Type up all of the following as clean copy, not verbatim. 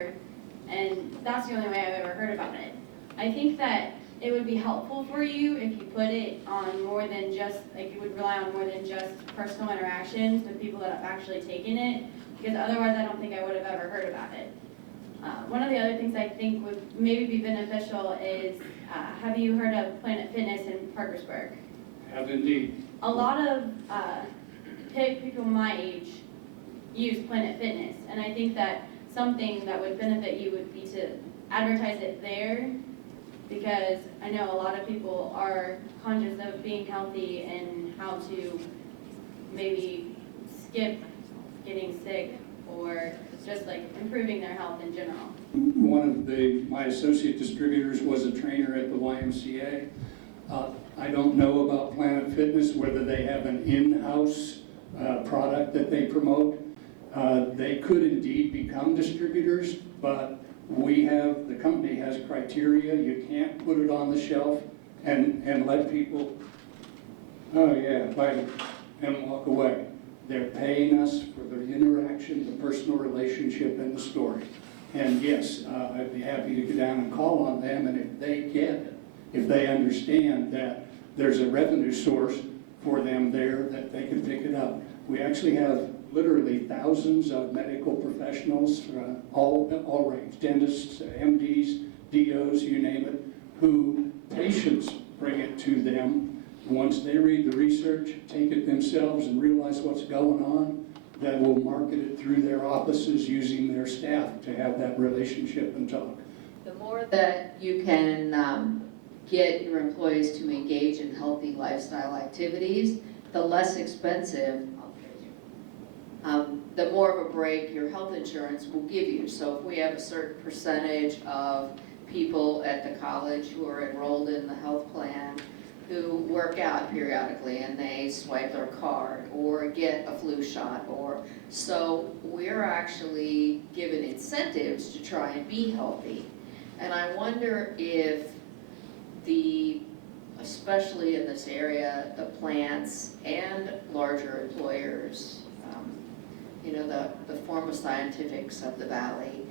and that's the only way I've ever heard about it. I think that it would be helpful for you if you put it on more than just, like you would rely on more than just personal interactions with people that have actually taken it, because otherwise I don't think I would have ever heard about it. One of the other things I think would maybe be beneficial is, have you heard of Planet Fitness in Parkersburg? Have indeed. A lot of people my age use Planet Fitness, and I think that something that would benefit you would be to advertise it there, because I know a lot of people are conscious of being healthy and how to maybe skip getting sick or just like improving their health in general. One of my associate distributors was a trainer at the YMCA. I don't know about Planet Fitness, whether they have an in-house product that they promote. They could indeed become distributors, but the company has criteria. You can't put it on the shelf and let people, oh yeah, buy it and walk away. They're paying us for the interaction, the personal relationship, and the story. And yes, I'd be happy to go down and call on them, and if they get it, if they understand that there's a revenue source for them there, that they can pick it up. We actually have literally thousands of medical professionals, all range, dentists, MDs, DOs, you name it, who patients bring it to them. Once they read the research, take it themselves and realize what's going on, then we'll market it through their offices using their staff to have that relationship and talk. The more that you can get your employees to engage in healthy lifestyle activities, the less expensive, the more of a break your health insurance will give you. So if we have a certain percentage of people at the college who are enrolled in the health plan who work out periodically and they swipe their card or get a flu shot, so we're actually given incentives to try and be healthy. And I wonder if especially in this area, the plants and larger employers, the former scientifics of the valley,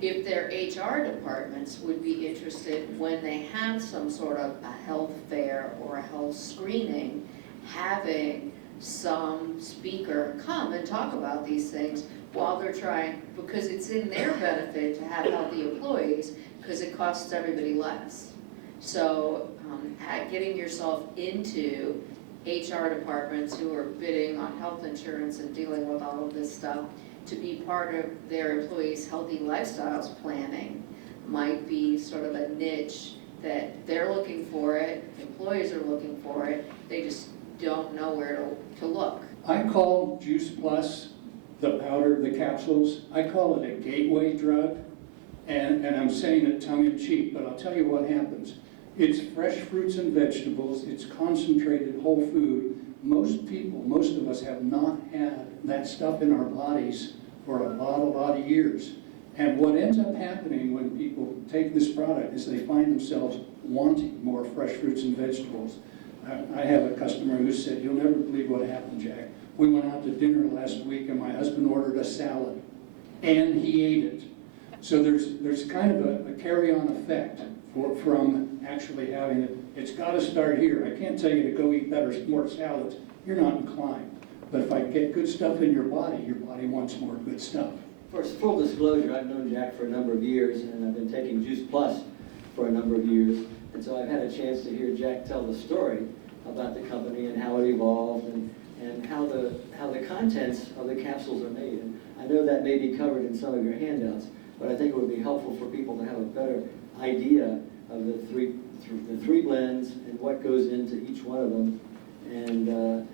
if their HR departments would be interested when they have some sort of a health fair or a health screening, having some speaker come and talk about these things while they're trying, because it's in their benefit to have healthy employees because it costs everybody less. So getting yourself into HR departments who are bidding on health insurance and dealing with all of this stuff to be part of their employees' healthy lifestyles planning might be sort of a niche that they're looking for it, employees are looking for it, they just don't know where to look. I call Juice Plus, the powder, the capsules, I call it a gateway drug, and I'm saying it tongue-in-cheek, but I'll tell you what happens. It's fresh fruits and vegetables, it's concentrated whole food. Most of us have not had that stuff in our bodies for a lot of years. And what ends up happening when people take this product is they find themselves wanting more fresh fruits and vegetables. I have a customer who said, "You'll never believe what happened, Jack. We went out to dinner last week and my husband ordered a salad and he ate it." So there's kind of a carry-on effect from actually having it. It's got to start here. I can't tell you to go eat more salads. You're not inclined. But if I get good stuff in your body wants more good stuff. For full disclosure, I've known Jack for a number of years, and I've been taking Juice Plus for a number of years. And so I've had a chance to hear Jack tell the story about the company and how it evolved and how the contents of the capsules are made. And I know that may be covered in some of your handouts, but I think it would be helpful for people to have a better idea of the three blends and what goes into each one of them, and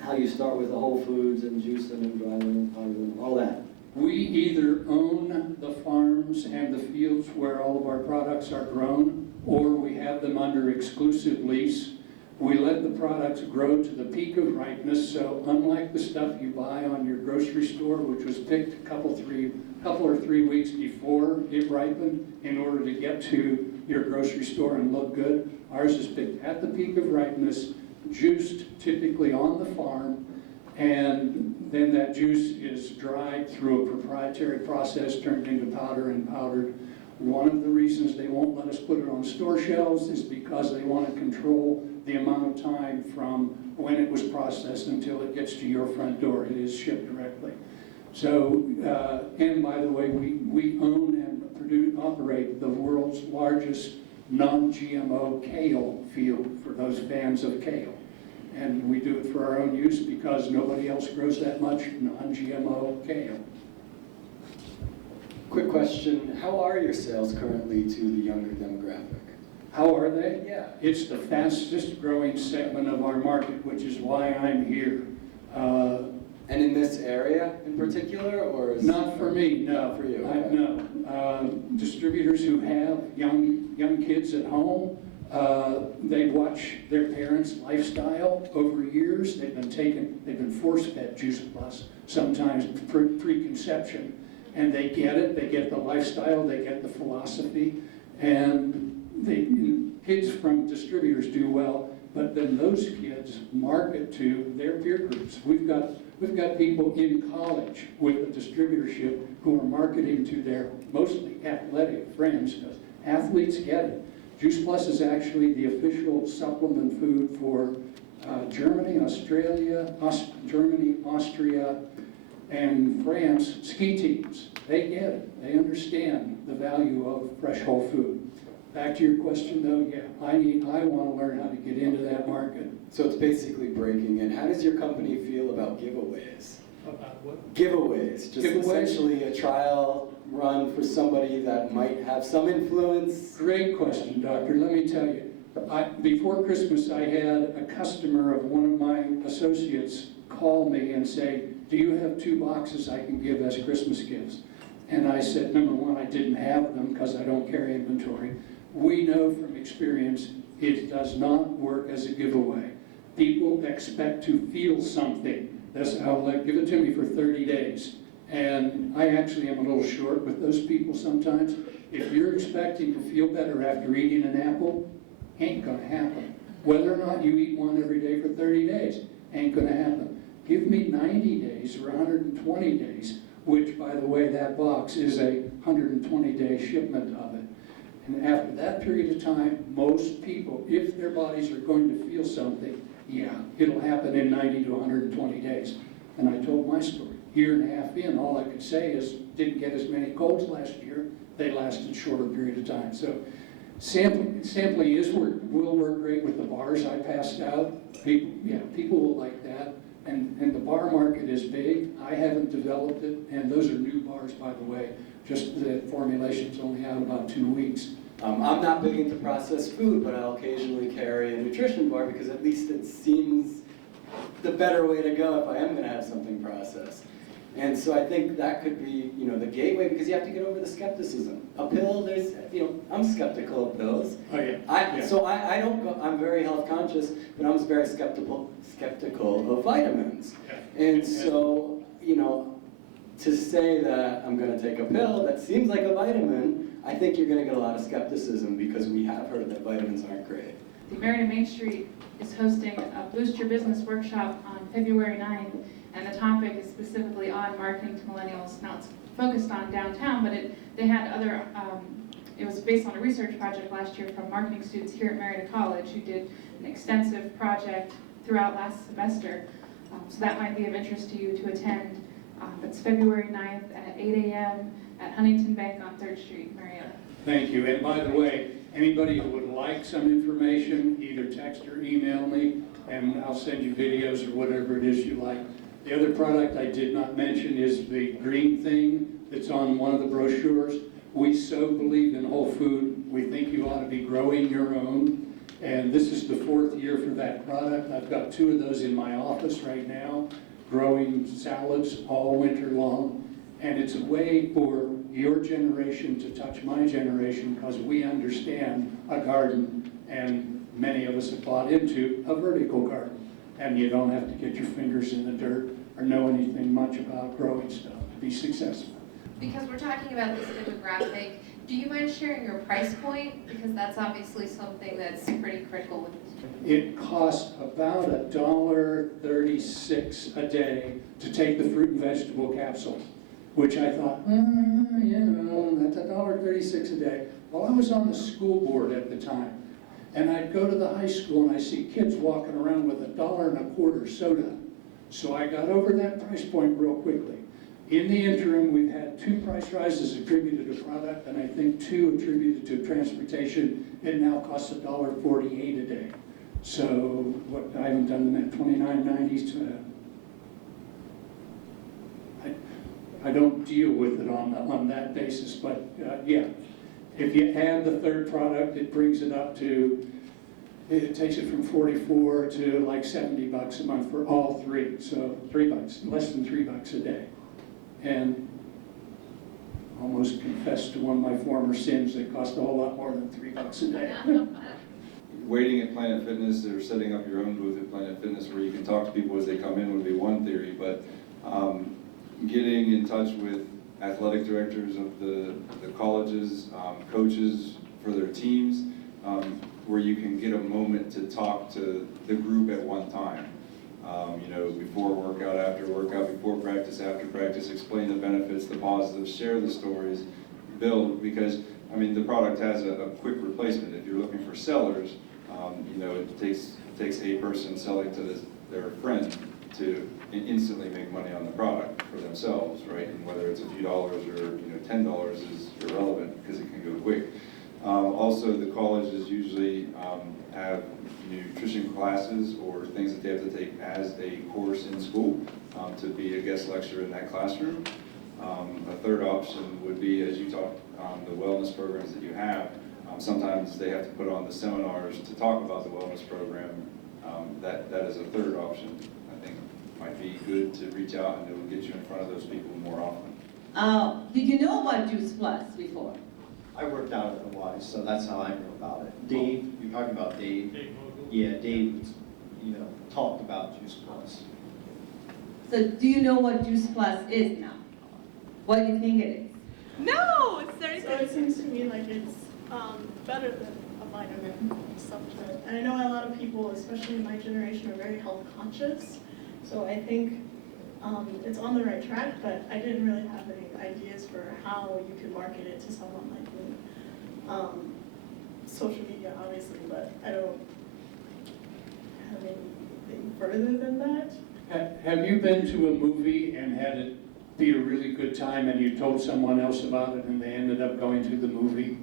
how you start with the whole foods and juice them and dry them and powder them, all that. We either own the farms and the fields where all of our products are grown, or we have them under exclusive lease. We let the products grow to the peak of ripeness, so unlike the stuff you buy on your grocery store, which was picked a couple or three weeks before it ripened in order to get to your grocery store and look good, ours is picked at the peak of ripeness, juiced typically on the farm, and then that juice is dried through a proprietary process, turned into powder and powdered. One of the reasons they won't let us put it on store shelves is because they want to control the amount of time from when it was processed until it gets to your front door. It is shipped directly. So, and by the way, we own and operate the world's largest non-GMO kale field for those fans of kale. And we do it for our own use because nobody else grows that much non-GMO kale. Quick question, how are your sales currently to the younger demographic? How are they? Yeah. It's the fastest growing segment of our market, which is why I'm here. And in this area in particular, or is Not for me, no. Not for you, okay. No. Distributors who have young kids at home, they watch their parents' lifestyle over years. They've been force-fed Juice Plus, sometimes preconception. And they get it, they get the lifestyle, they get the philosophy, and kids from distributors do well, but then those kids market to their peer groups. We've got people in college with a distributorship who are marketing to their mostly athletic friends, because athletes get it. Juice Plus is actually the official supplement food for Germany, Australia, Germany, Austria, and France ski teams. They get it. They understand the value of fresh whole food. Back to your question though, yeah, I want to learn how to get into that market. So it's basically breaking in. How does your company feel about giveaways? About what? Giveaways, just Giveaways? essentially a trial run for somebody that might have some influence. Great question, Doctor. Let me tell you. Before Christmas, I had a customer of one of my associates call me and say, do you have 2 boxes I can give as Christmas gifts? And I said, number one, I didn't have them because I don't carry inventory. We know from experience it does not work as a giveaway. People expect to feel something. That's how, like, give it to me for 30 days. And I actually am a little short with those people sometimes. If you're expecting to feel better after eating an apple, ain't gonna happen. Whether or not you eat one every day for 30 days, ain't gonna happen. Give me 90 days or 120 days, which, by the way, that box is a 120-day shipment of it. And after that period of time, most people, if their bodies are going to feel something, yeah, it'll happen in 90 to 120 days. And I told my story. Year and a half in, all I could say is, didn't get as many colds last year. They lasted a shorter period of time. So sampling will work great with the bars I passed out. People will like that. And the bar market is big. I haven't developed it, and those are new bars, by the way. Just the formulation's only out about 2 weeks. I'm not big into processed food, but I'll occasionally carry a nutrition bar because at least it seems the better way to go if I am going to have something processed. And so I think that could be, the gateway, because you have to get over the skepticism. A pill, I'm skeptical of pills. Oh yeah. So I don't go, I'm very health conscious, but I'm very skeptical of vitamins. Yeah. And so, to say that I'm going to take a pill that seems like a vitamin, I think you're going to get a lot of skepticism because we have heard that vitamins aren't great. The Marietta Main Street is hosting a Boost Your Business workshop on February 9th, and the topic is specifically on marketing to millennials. Now it's focused on downtown, but they had other, it was based on a research project last year from marketing students here at Marietta College who did an extensive project throughout last semester. So that might be of interest to you to attend. It's February 9th at 8 a.m. at Huntington Bank on 3rd Street, Marietta. Thank you. And by the way, anybody who would like some information, either text or email me, and I'll send you videos or whatever it is you like. The other product I did not mention is the green thing that's on one of the brochures. We so believe in whole food, we think you ought to be growing your own. And this is the 4th year for that product. I've got 2 of those in my office right now, growing salads all winter long. And it's a way for your generation to touch my generation because we understand a garden, and many of us have bought into a vertical garden. And you don't have to get your fingers in the dirt or know anything much about growing stuff to be successful. Because we're talking about this demographic, Do you mind sharing your price point? Because that's obviously something that's pretty critical with It cost about $1.36 a day to take the fruit and vegetable capsule, which I thought, that's $1.36 a day. Well, I was on the school board at the time, and I'd go to the high school and I see kids walking around with $1.25 soda. So I got over that price point real quickly. In the interim, we've had 2 price rises attributed to product, and I think 2 attributed to transportation. It now costs $1.48 a day. So what, I haven't done the math, $29.90. I don't deal with it on that basis, but yeah. If you add the third product, it brings it up to, it takes it from 44 to like $70 a month for all 3. So $3, less than $3 a day. And almost confessed to one of my former sins that cost a whole lot more than $3 a day. Waiting at Planet Fitness or setting up your own booth at Planet Fitness where you can talk to people as they come in would be one theory, but getting in touch with athletic directors of the colleges, coaches for their teams, where you can get a moment to talk to the group at one time. Before workout, after workout, before practice, after practice, explain the benefits, the positives, share the stories, build, because, the product has a quick replacement. If you're looking for sellers, it takes a person selling to their friend to instantly make money on the product for themselves, right? And whether it's a few dollars or $10 is irrelevant because it can go quick. Also, the colleges usually have nutrition classes or things that they have to take as a course in school to be a guest lecturer in that classroom. A third option would be, as you talked, the wellness programs that you have. Sometimes they have to put on the seminars to talk about the wellness program. That is a third option. I think might be good to reach out and it will get you in front of those people more often. Did you know about Juice Plus before? I worked out at the Y, so that's how I knew about it. Dave, you're talking about Dave? Yeah, Dave, talked about Juice Plus. So do you know what Juice Plus is now? What do you think it is? No, it's very good. So it seems to me like it's better than a vitamin supplement. And I know a lot of people, especially in my generation, are very health conscious. So I think it's on the right track, but I didn't really have any ideas for how you could market it to someone like me. Social media, obviously, but I don't have anything further than that. Have you been to a movie and had it be a really good time and you told someone else about it and they ended up going to the movie?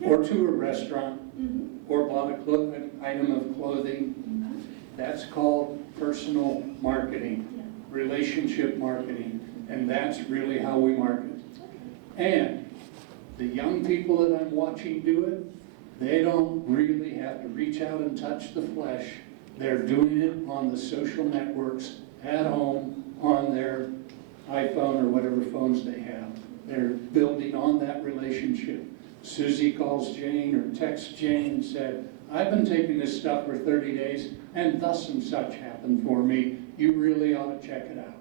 Yeah. Or to a restaurant? Mm-hmm. Or bought an item of clothing? Mm-hmm. That's called personal marketing, relationship marketing, and that's really how we market. And the young people that I'm watching do it, they don't really have to reach out and touch the flesh. They're doing it on the social networks, at home, on their iPhone or whatever phones they have. They're building on that relationship. Susie calls Jane or texts Jane and said, I've been taking this stuff for 30 days and thus and such happened for me. You really ought to check it out.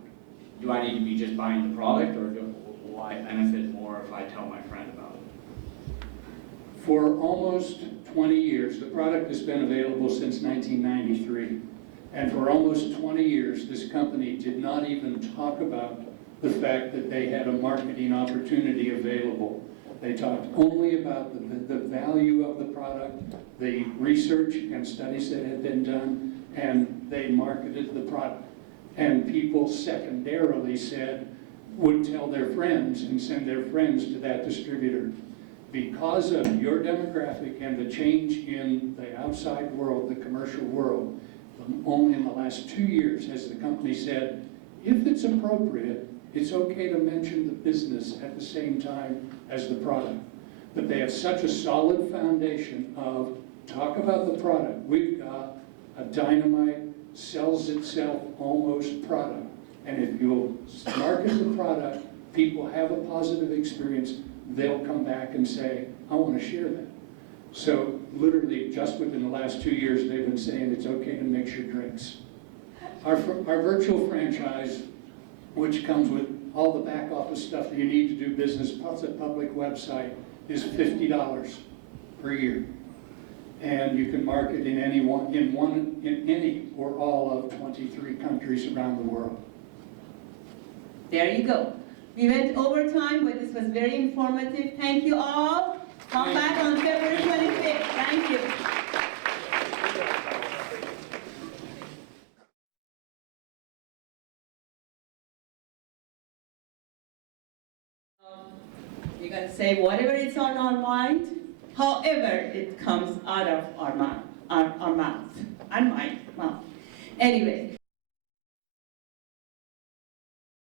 Do I need to be just buying the product, or will I benefit more if I tell my friend about it? For almost 20 years, the product has been available since 1993. And for almost 20 years, this company did not even talk about the fact that they had a marketing opportunity available. They talked only about the value of the product, the research and studies that had been done, and they marketed the product. And people secondarily would tell their friends and send their friends to that distributor. Because of your demographic and the change in the outside world, the commercial world, only in the last 2 years has the company said, if it's appropriate, it's okay to mention the business at the same time as the product. But they have such a solid foundation of talk about the product. We've got a dynamite, sells itself almost product. And if you'll market the product, people have a positive experience, they'll come back and say, I want to share that. So literally just within the last 2 years, they've been saying it's okay to mix your drinks. Our virtual franchise, which comes with all the back office stuff that you need to do business, plus a public website, is $50 per year. And you can market in any or all of 23 countries around the world. There you go. We went over time, but this was very informative. Thank you all. Come back on February 25th. Thank you. We're going to say whatever is on our mind, however it comes out of our mouth, our mouth, and my mouth. Anyway,